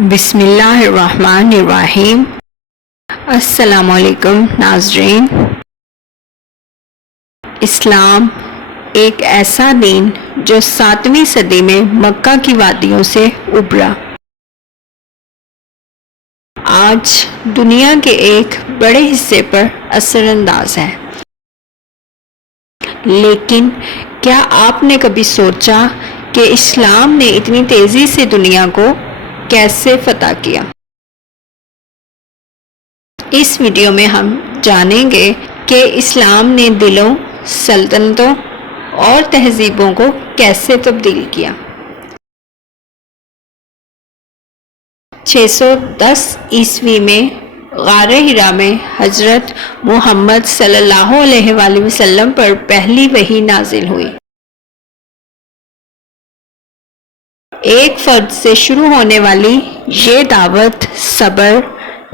بسم اللہ الرحمن الرحیم۔ السلام علیکم ناظرین۔ اسلام ایک ایسا دین جو 7ویں صدی میں مکہ کی وادیوں سے ابھرا، آج دنیا کے ایک بڑے حصے پر اثر انداز ہے۔ لیکن کیا آپ نے کبھی سوچا کہ اسلام نے اتنی تیزی سے دنیا کو کیسے فتح کیا؟ اس ویڈیو میں ہم جانیں گے کہ اسلام نے دلوں، سلطنتوں اور تہذیبوں کو کیسے تبدیل کیا۔ 610 عیسوی میں غار حرا میں حضرت محمد صلی اللہ علیہ وآلہ وسلم پر پہلی وحی نازل ہوئی۔ ایک فرد سے شروع ہونے والی یہ دعوت صبر،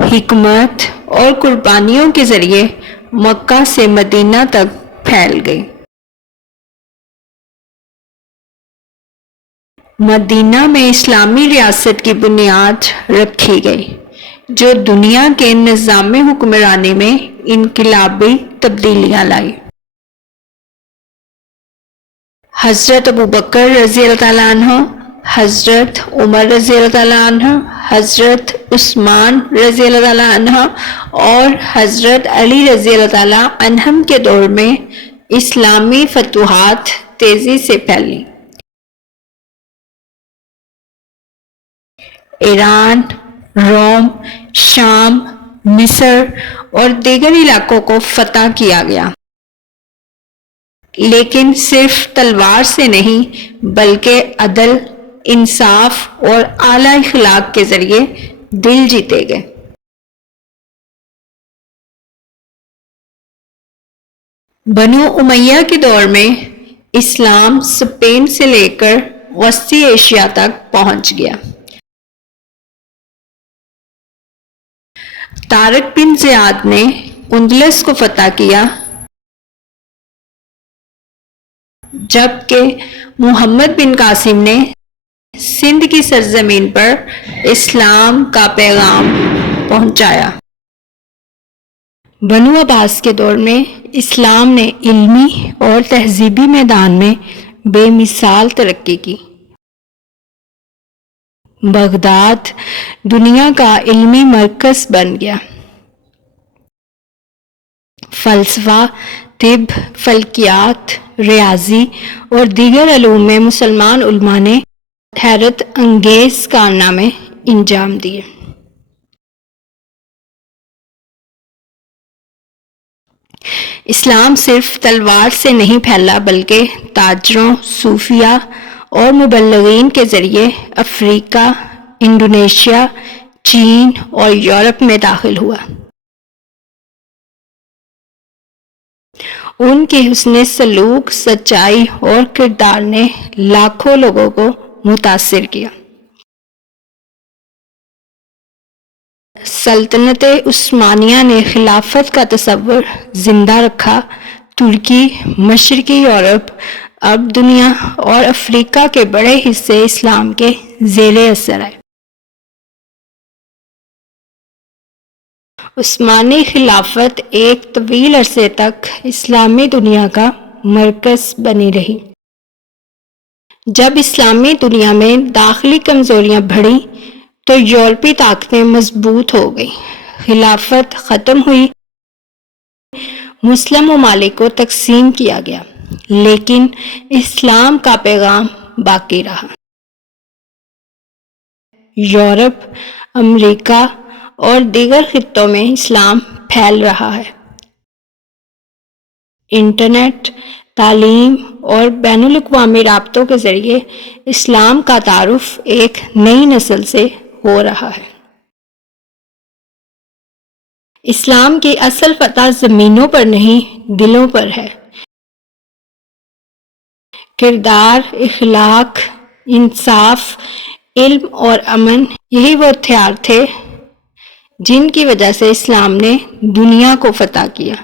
حکمت اور قربانیوں کے ذریعے مکہ سے مدینہ تک پھیل گئی۔ مدینہ میں اسلامی ریاست کی بنیاد رکھی گئی جو دنیا کے نظام حکمرانی میں انقلابی تبدیلیاں لائی۔ حضرت ابوبکر رضی اللہ تعالیٰ عنہ، حضرت عمر رضی اللہ تعالیٰ عنہ، حضرت عثمان رضی اللہ تعالیٰ عنہ اور حضرت علی رضی اللہ تعالیٰ عنہم کے دور میں اسلامی فتوحات تیزی سے پھیلی۔ ایران، روم، شام، مصر اور دیگر علاقوں کو فتح کیا گیا، لیکن صرف تلوار سے نہیں بلکہ عدل، انصاف اور اعلیٰ اخلاق کے ذریعے دل جیتے گئے۔ بنو امیہ کے دور میں اسلام اسپین سے لے کر وسطی ایشیا تک پہنچ گیا۔ طارق بن زیاد نے اندلس کو فتح کیا، جبکہ محمد بن قاسم نے سندھ کی سرزمین پر اسلام کا پیغام پہنچایا۔ بنو عباس کے دور میں اسلام نے علمی اور تہذیبی میدان میں بے مثال ترقی کی۔ بغداد دنیا کا علمی مرکز بن گیا۔ فلسفہ، طب، فلکیات، ریاضی اور دیگر علوم میں مسلمان علماء نے حیرت انگیز کارنامے انجام دیے۔ اسلام صرف تلوار سے نہیں پھیلا بلکہ تاجروں، صوفیاء اور مبلغین کے ذریعے افریقہ، انڈونیشیا، چین اور یورپ میں داخل ہوا۔ ان کے حسن سلوک، سچائی اور کردار نے لاکھوں لوگوں کو متاثر کیا۔ سلطنت عثمانیہ نے خلافت کا تصور زندہ رکھا۔ ترکی، مشرقی یورپ، عرب دنیا اور افریقہ کے بڑے حصے اسلام کے زیر اثر آئے۔ عثمانی خلافت ایک طویل عرصے تک اسلامی دنیا کا مرکز بنی رہی۔ جب اسلامی دنیا میں داخلی کمزوریاں بڑھیں تو یورپی طاقتیں مضبوط ہو گئیں، خلافت ختم ہوئی، مسلم ممالک کو تقسیم کیا گیا، لیکن اسلام کا پیغام باقی رہا۔ یورپ، امریکہ اور دیگر خطوں میں اسلام پھیل رہا ہے۔ انٹرنیٹ، تعلیم اور بین الاقوامی رابطوں کے ذریعے اسلام کا تعارف ایک نئی نسل سے ہو رہا ہے۔ اسلام کی اصل فتح زمینوں پر نہیں، دلوں پر ہے۔ کردار، اخلاق، انصاف، علم اور امن، یہی وہ ہتھیار تھے جن کی وجہ سے اسلام نے دنیا کو فتح کیا،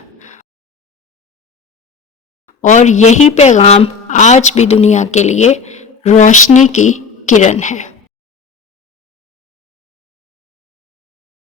اور یہی پیغام آج بھی دنیا کے لیے روشنی کی کرن ہے۔